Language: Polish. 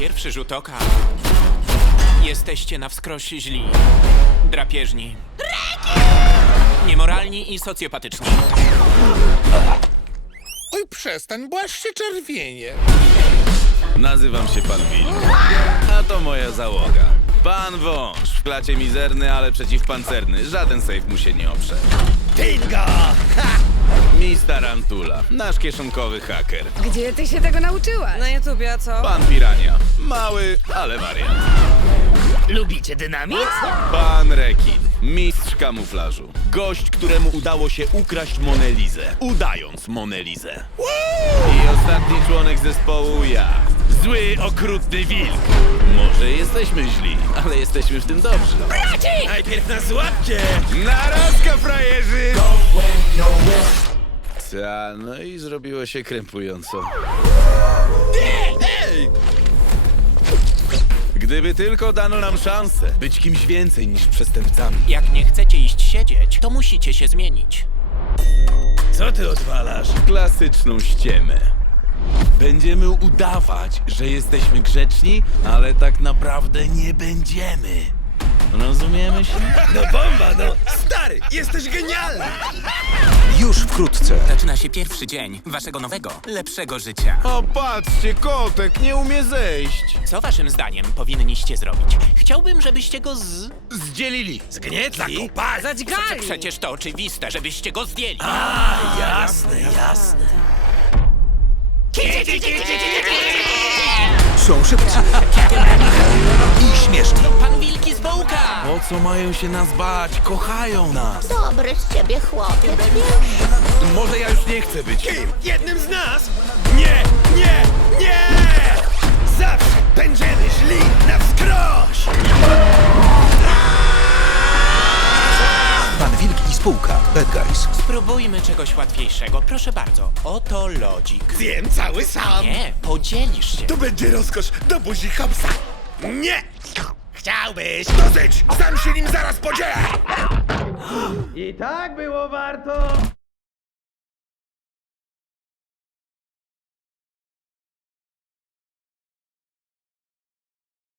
pierwszy rzut oka jesteście na wskroś źli. Drapieżni. Niemoralni i socjopatyczni. Oj, przestań, bo aż się czerwienie. Nazywam się Pan Wilk, a to moja załoga. Pan Wąż, w klacie mizerny, ale przeciwpancerny. Żaden safe mu się nie oprze. Tinga! Miss Tarantula, nasz kieszonkowy haker. Gdzie ty się tego nauczyłaś? Na YouTubie, a co? Pan Pirania, mały, ale wariant. Lubicie dynamit? Pan Rekin, mistrz kamuflażu. Gość, któremu udało się ukraść Monelizę, udając Monelizę. I ostatni członek zespołu ja. Zły, okrutny wilk. Może jesteśmy źli, ale jesteśmy w tym dobrzy. Najpierw nas łapcie! Narazka, frajerzy! Ta, no i zrobiło się krępująco. Gdyby tylko dano nam szansę być kimś więcej niż przestępcami. Jak nie chcecie iść siedzieć, to musicie się zmienić. Co ty odwalasz? Klasyczną ściemę. Będziemy udawać, że jesteśmy grzeczni, ale tak naprawdę nie będziemy. Rozumiemy się? No bomba, no! Stary, jesteś genialny! Już wkrótce. Zaczyna się pierwszy dzień waszego nowego, lepszego życia. O, patrzcie, kotek nie umie zejść. Co waszym zdaniem powinniście zrobić? Chciałbym, żebyście go z... Zdzielili. Zgnietli? Zadźgali! Przecież to oczywiste, żebyście go zdjęli. Jasne, jasne. Są szybcy. I śmieszni. Pan Wilki z Bołka! Po co mają się nas bać? Kochają nas. Dobry z ciebie chłopiec, Może ja już nie chcę być. Kim? Jednym z nas? Nie, nie, nie! Zawsze będziemy źli na wskroś! Pan Wilk i spółka. Bad Guys. Spróbujmy czegoś łatwiejszego. Proszę bardzo. Oto lodzik. Zjem cały sam! Nie, podzielisz się. To będzie rozkosz do buzi Hopsa! Nie! Chciałbyś! Dosyć! Sam się nim zaraz podzielę! I tak było warto!